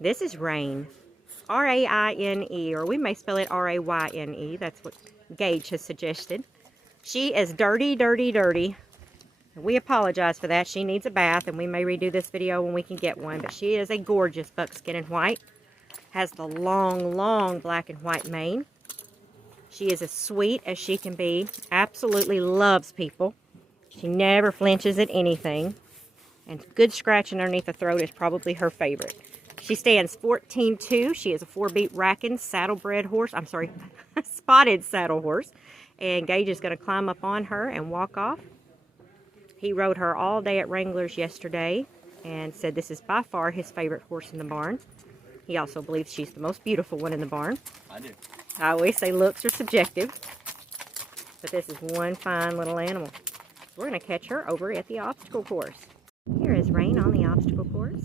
This is Raine. R-A-I-N-E, or we may spell it R-A-Y-N-E. That's what Gage has suggested. She is dirty, dirty, dirty. We apologize for that. She needs a bath, and we may redo this video when we can get one. But she is a gorgeous buckskin and white. Has the long, long black and white mane. She is as sweet as she can be. Absolutely loves people. She never flinches at anything. And good scratching underneath the throat is probably her favorite. She stands 14'2". She is a 4-beat racking saddlebred horse. I'm sorry, spotted saddle horse. And Gage is going to climb up on her and walk off. He rode her all day at Wrangler's yesterday and said this is by far his favorite horse in the barn. He also believes she's the most beautiful one in the barn. I do. I always say looks are subjective, but this is one fine little animal. We're going to catch her over at the obstacle course. Here is Raine on the obstacle course.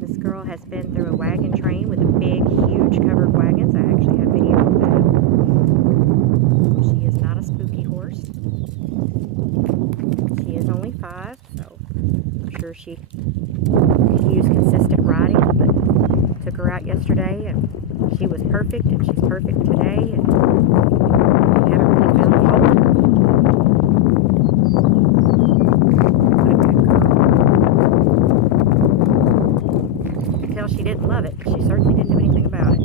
This girl has been through a wagon train with a big, huge covered wagons. I actually have video of that. She is not a spooky horse. She is only 5, so I'm sure she could use consistent riding, but took her out yesterday and she was perfect, and she's perfect today, and we haven't really found a fault in her. You could tell she didn't love it, but she certainly didn't do anything about it.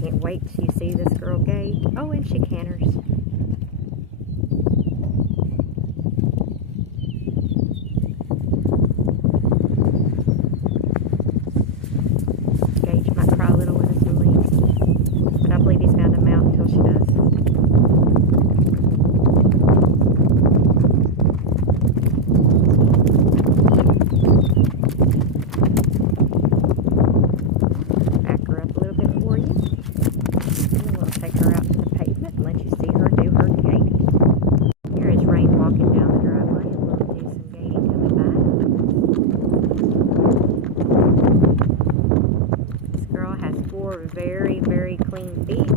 Can't wait till you see this girl Gage. Oh, and she canters. Gage might cry a little when this one leaves, but I believe he's found a mount until she does. Back her up a little bit for you. We'll take her out to the pavement and let you see her do her gait. Here is Raine walking down the driveway, and we'll do some gaiting coming back. This girl has 4 very, very clean feet.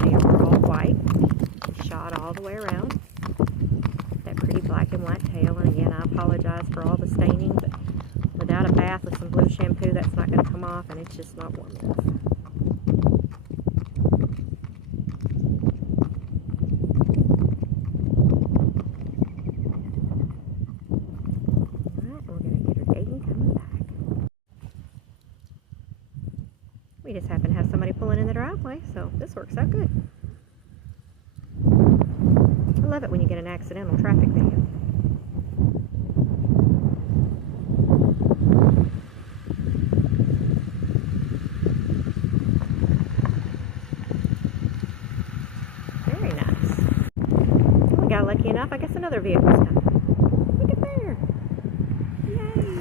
They are all white, shod all the way around. That pretty black and white tail, and again, I apologize for all the staining, but without a bath with some blue shampoo, that's not going to come off, and it's just not warm enough. Alright, we're going to get her gating coming back. We just happen to have somebody pulling in the driveway, so this works out good. I love it when you get an accidental traffic video. Very nice. We got lucky enough. I guess another vehicle's coming. Look at there. Yay.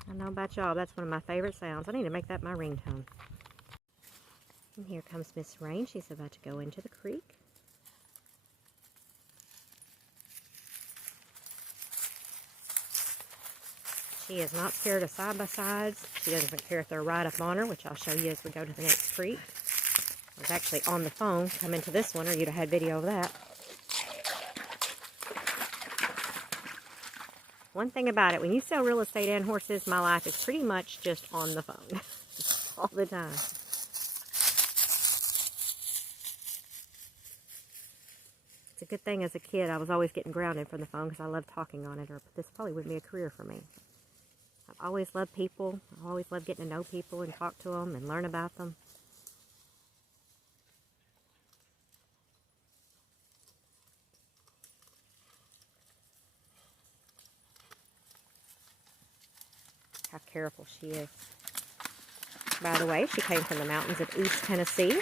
I don't know about y'all, that's one of my favorite sounds. I need to make that my ringtone. And here comes Miss Raine. She's about to go into the creek. She is not scared of side-by-sides. She doesn't care if they're right up on her, which I'll show you as we go to the next creek. I was actually on the phone coming to this one, or you'd have had video of that. One thing about it, when you sell real estate and horses, my life is pretty much just on the phone. All the time. It's a good thing as a kid I was always getting grounded from the phone because I loved talking on it, or this probably wouldn't be a career for me. I've always loved people. I've always loved getting to know people and talk to them and learn about them. how careful she is. By the way, she came from the mountains of East Tennessee.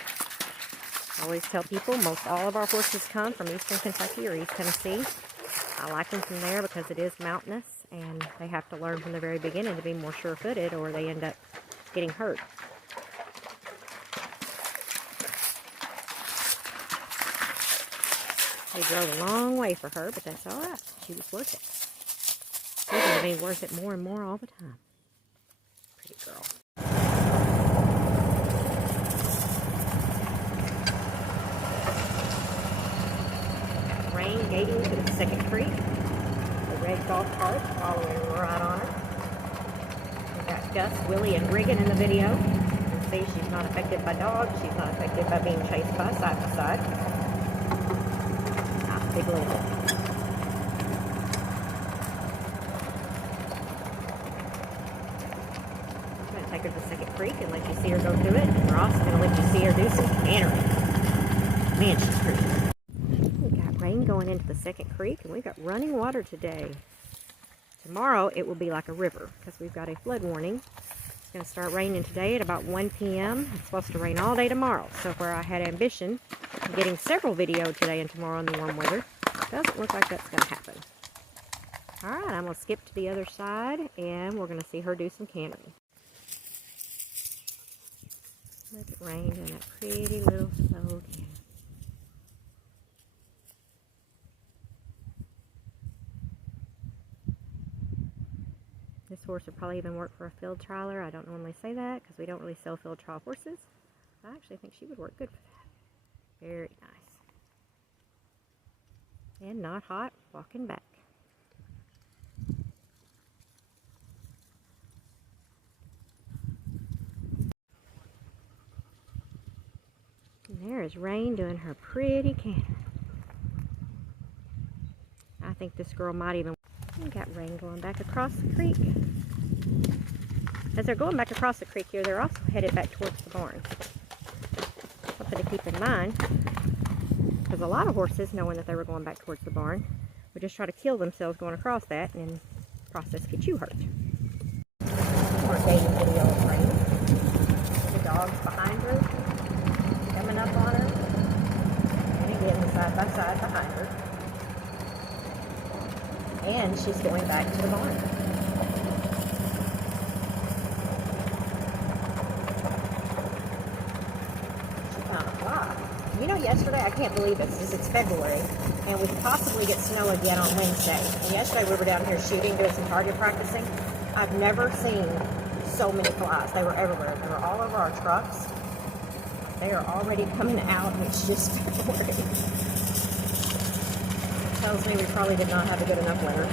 I always tell people most all of our horses come from Eastern Kentucky or East Tennessee. I like them from there because it is mountainous, and they have to learn from the very beginning to be more sure-footed, or they end up getting hurt. They drove a long way for her, but that's all right. She was worth it. She's going to be worth it more and more all the time. Pretty girl. Raine gating to the second creek. The red golf cart following right on her. We've got Gus, Willie, and Riggin in the video. You can see she's not affected by dogs. She's not affected by being chased by side to side. Nice big little one. I'm going to take her to the second creek and let you see her go through it. And Ross is going to let you see her do some cantering. Man, she's pretty. Rain going into the second creek, and we've got running water today. Tomorrow it will be like a river because we've got a flood warning. It's going to start raining today at about 1 p.m. It's supposed to rain all day tomorrow. So where I had ambition of getting several videos today and tomorrow in the warm weather, doesn't look like that's going to happen. Alright, I'm going to skip to the other side and we're going to see her do some cantering. Look at Rain doing that pretty little slow canter. This horse would probably even work for a field trialer. I don't normally say that because we don't really sell field trial horses. I actually think she would work good for that. Very nice. And not hot, walking back. And there is Rain doing her pretty canter. I think this girl might even... We got Rain going back across the creek. As they're going back across the creek here, they're also headed back towards the barn. Something to keep in mind, because a lot of horses, knowing that they were going back towards the barn, would just try to kill themselves going across that, and in the process get you hurt. More dating video of Rain. The dog's behind her, coming up on her, and again side by side behind her. And she's going back to the barn. She found a fly. You know, yesterday, I can't believe it, since it's February, and we could possibly get snow again on Wednesday. And yesterday we were down here shooting, doing some target practicing. I've never seen so many flies. They were everywhere. They were all over our trucks. They are already coming out, and it's just February. Tells me we probably did not have a good enough winter.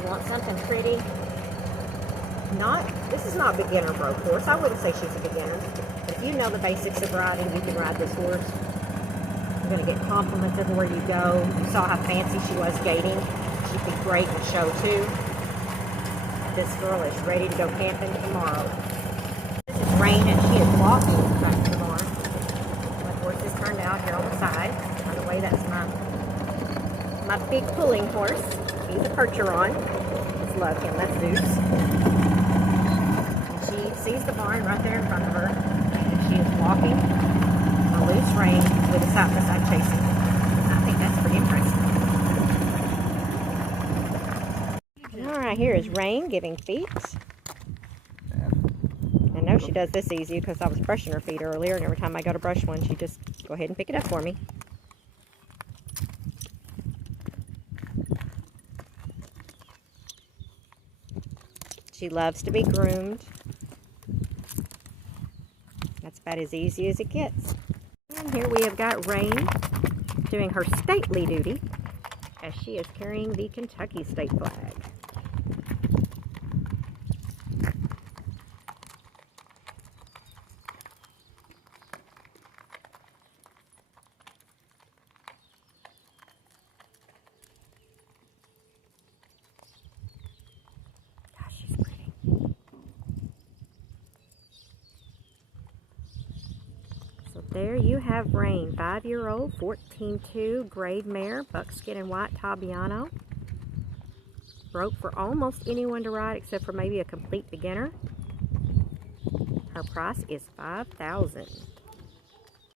You want something pretty? This is not beginner broke horse. I wouldn't say she's a beginner. But if you know the basics of riding, you can ride this horse. You're going to get compliments everywhere you go. You saw how fancy she was gating. She'd be great in the show too. This girl is ready to go camping tomorrow. This is Rain, and she is walking back to the barn. My horse is turned out here on the side. By the way, that's my big pulling horse. He's a Percheron. Just love him. That's Zeus. And she sees the barn right there in front of her. And she is walking a loose rein with a side-by-side chasing. I think that's pretty impressive. Alright, here is Rain giving feet. I know she does this easy because I was brushing her feet earlier, and every time I go to brush one, she just go ahead and pick it up for me. She loves to be groomed. That's about as easy as it gets. And here we have got Rain doing her stately duty as she is carrying the Kentucky state flag. there you have Raine, 5-year-old, 14.2, grade mare, buckskin and white Tabiano. Broke for almost anyone to ride except for maybe a complete beginner. Her price is $5,000.